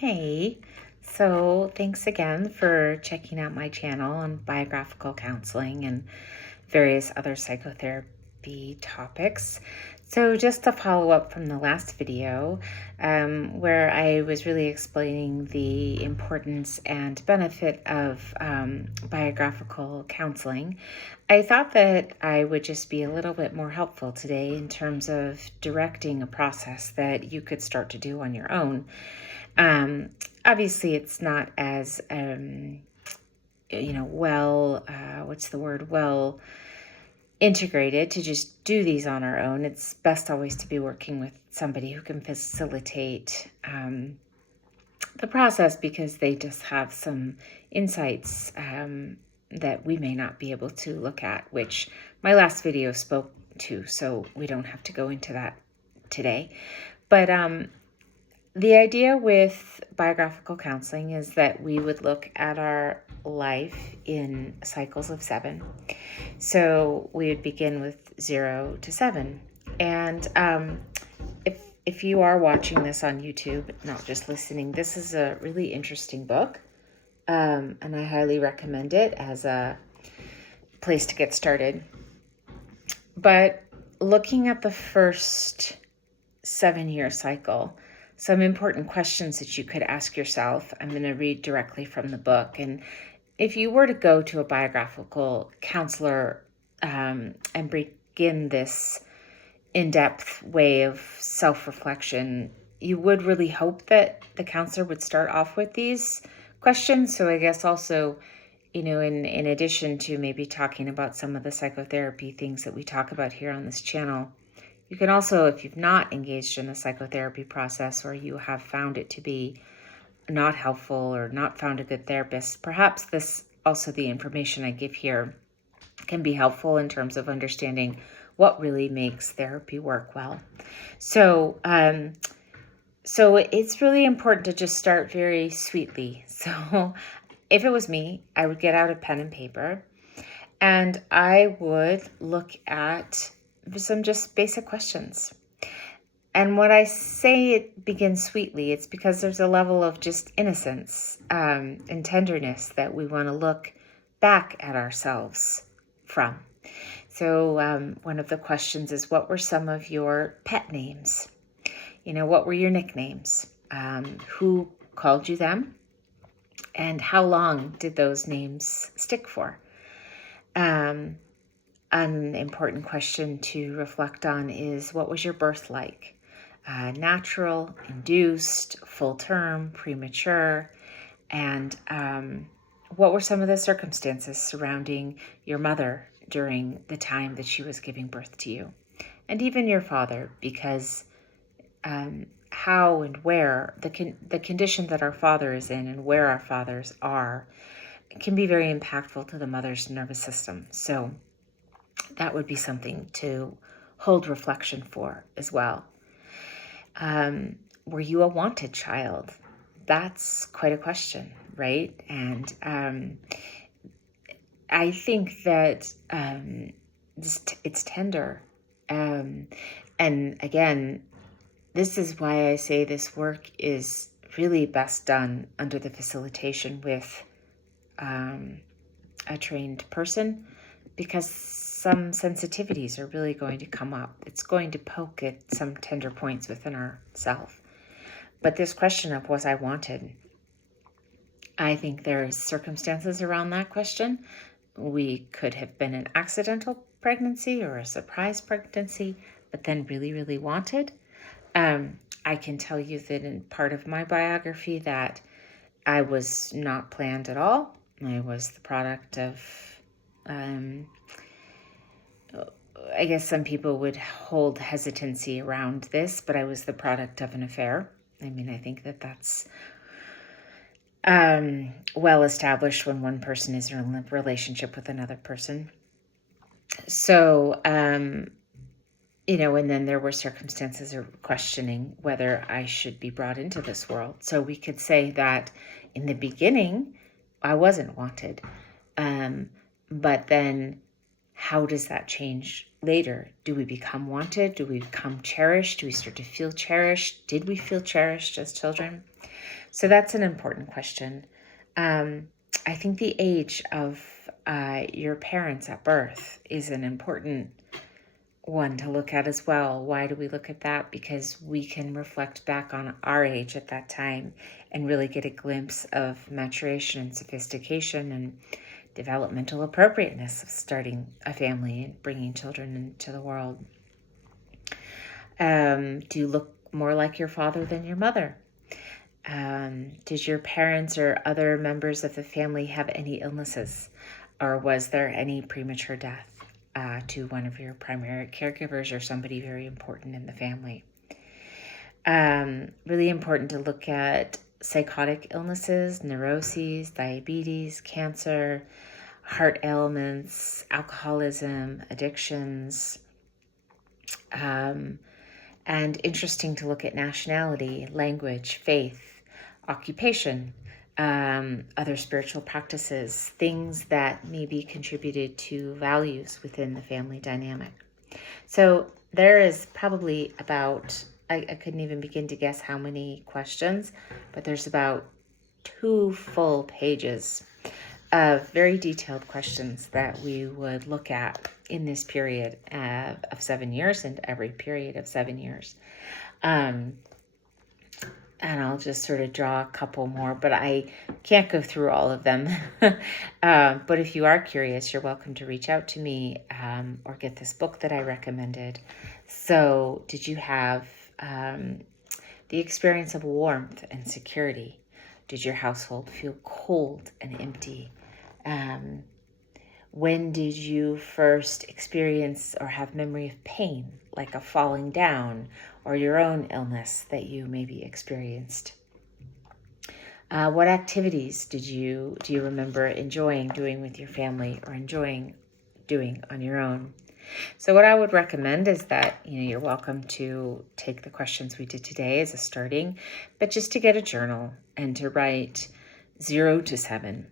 Hey, so thanks again for checking out my channel on biographical counseling and various other psychotherapy topics. So just to follow up from the last video, where I was really explaining the importance and benefit of biographical counseling, I thought that I would just be a little bit more helpful today in terms of directing a process that you could start to do on your own. Obviously, it's not as, well integrated to just do these on our own. It's best always to be working with somebody who can facilitate the process because they just have some insights that we may not be able to look at, which my last video spoke to, so we don't have to go into that today. But the idea with biographical counseling is that we would look at our life in cycles of 7. So we would begin with 0 to 7. And if you are watching this on YouTube, not just listening, this is a really interesting book. And I highly recommend it as a place to get started. But looking at the first 7-year cycle, some important questions that you could ask yourself. I'm going to read directly from the book. And if you were to go to a biographical counselor and begin this in-depth way of self-reflection, you would really hope that the counselor would start off with these questions. So I guess also, in addition to maybe talking about some of the psychotherapy things that we talk about here on this channel, you can also, if you've not engaged in the psychotherapy process or you have found it to be not helpful or not found a good therapist, perhaps the information I give here can be helpful in terms of understanding what really makes therapy work well. So it's really important to just start very sweetly. So if it was me, I would get out a pen and paper and I would look at some just basic questions. And when I say it begins sweetly, it's because there's a level of just innocence and tenderness that we want to look back at ourselves from. So one of the questions is, what were some of your pet names? What were your nicknames? Who called you them? And how long did those names stick for? An important question to reflect on is, what was your birth like? Natural, induced, full term, premature, and what were some of the circumstances surrounding your mother during the time that she was giving birth to you? And even your father, because how and where the condition that our father is in and where our fathers are can be very impactful to the mother's nervous system. So that would be something to hold reflection for as well. Were you a wanted child? That's quite a question, right? And I think that it's tender. And again, this is why I say this work is really best done under the facilitation with a trained person, because some sensitivities are really going to come up. It's going to poke at some tender points within ourself. But this question of, was I wanted? I think there's circumstances around that question. We could have been an accidental pregnancy or a surprise pregnancy, but then really, really wanted. I can tell you that in part of my biography that I was not planned at all. I was the product of I guess some people would hold hesitancy around this, but I was the product of an affair. I mean, I think that that's well established when one person is in a relationship with another person. So, and then there were circumstances of questioning whether I should be brought into this world. So we could say that in the beginning, I wasn't wanted. But then how does that change later? Do we become wanted? Do we become cherished? Do we start to feel cherished? Did we feel cherished as children? So that's an important question. I think the age of your parents at birth is an important one to look at as well. Why do we look at that? Because we can reflect back on our age at that time and really get a glimpse of maturation and sophistication and developmental appropriateness of starting a family and bringing children into the world. Do you look more like your father than your mother? Did your parents or other members of the family have any illnesses? Or was there any premature death to one of your primary caregivers or somebody very important in the family? Really important to look at psychotic illnesses, neuroses, diabetes, cancer, heart ailments, alcoholism, addictions. And interesting to look at nationality, language, faith, occupation, other spiritual practices, things that maybe contributed to values within the family dynamic. So there is probably about, I couldn't even begin to guess how many questions, but there's about 2 full pages of very detailed questions that we would look at in this period of 7 years and every period of 7 years. And I'll just sort of draw a couple more, but I can't go through all of them. But if you are curious, you're welcome to reach out to me or get this book that I recommended. So did you have the experience of warmth and security? Did your household feel cold and empty? When did you first experience or have memory of pain, like a falling down or your own illness that you maybe experienced? What activities do you remember enjoying doing with your family or enjoying doing on your own? So what I would recommend is that, you're welcome to take the questions we did today as a starting, but just to get a journal and to write 0 to 7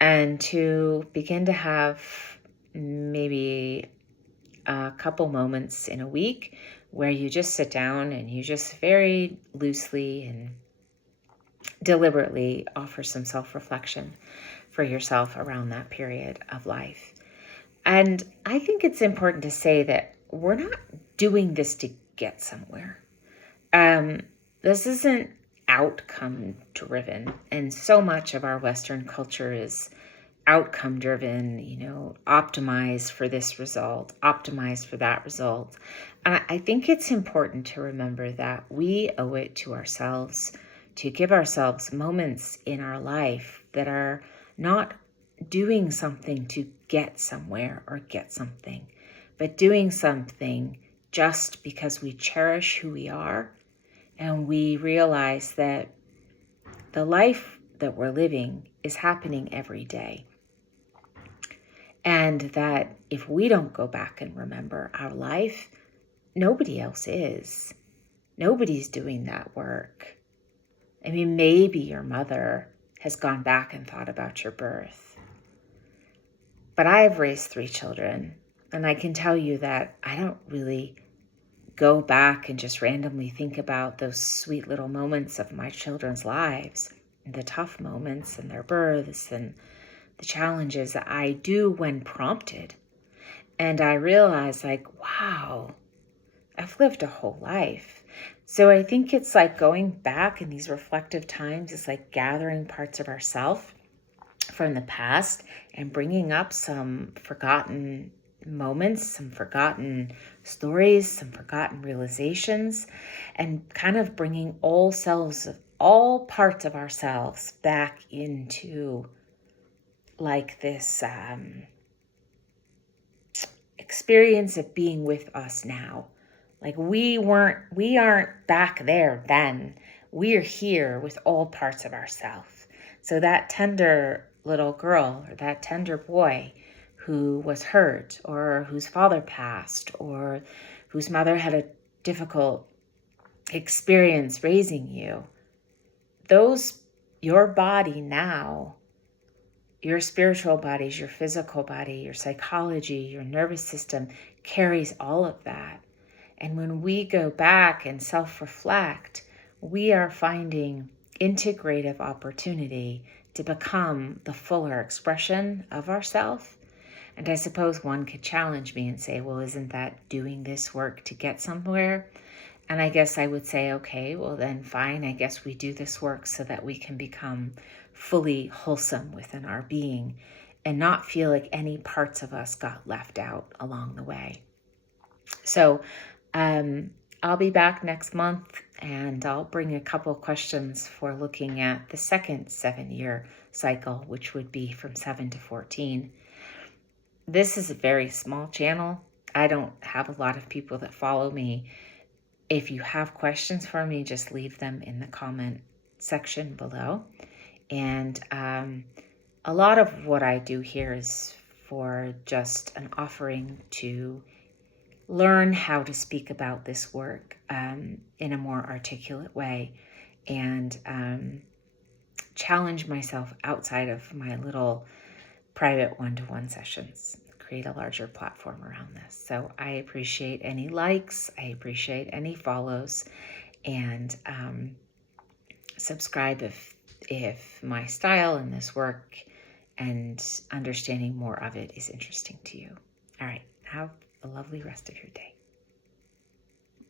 and to begin to have maybe a couple moments in a week where you just sit down and you just very loosely and deliberately offer some self-reflection for yourself around that period of life. And I think it's important to say that we're not doing this to get somewhere. This isn't outcome driven. And so much of our Western culture is outcome driven, optimize for this result, optimize for that result. And I think it's important to remember that we owe it to ourselves to give ourselves moments in our life that are not doing something to get somewhere or get something, but doing something just because we cherish who we are and we realize that the life that we're living is happening every day. And that if we don't go back and remember our life, nobody else is. Nobody's doing that work. I mean, maybe your mother has gone back and thought about your birth. But I've raised 3 children, and I can tell you that I don't really go back and just randomly think about those sweet little moments of my children's lives, and the tough moments and their births and the challenges that I do when prompted. And I realize wow, I've lived a whole life. So I think it's like going back in these reflective times, it's like gathering parts of ourselves from the past and bringing up some forgotten moments, some forgotten stories, some forgotten realizations, and kind of bringing all parts of ourselves back into this experience of being with us now. We aren't back there then. We're here with all parts of ourselves. So that tender little girl or that tender boy who was hurt or whose father passed or whose mother had a difficult experience raising you, your body now, your spiritual bodies, your physical body, your psychology, your nervous system carries all of that. And when we go back and self-reflect, we are finding integrative opportunity to become the fuller expression of ourself. And I suppose one could challenge me and say, well, isn't that doing this work to get somewhere? And I guess I would say, okay, well then fine. I guess we do this work so that we can become fully wholesome within our being and not feel like any parts of us got left out along the way. So I'll be back next month, and I'll bring a couple questions for looking at the second 7-year cycle, which would be from 7 to 14. This is a very small channel. I don't have a lot of people that follow me. If you have questions for me, just leave them in the comment section below. And a lot of what I do here is for just an offering to learn how to speak about this work in a more articulate way, and challenge myself outside of my little private one-to-one sessions, create a larger platform around this. So I appreciate any likes, I appreciate any follows, and subscribe if my style and this work and understanding more of it is interesting to you. All right, have a lovely rest of your day.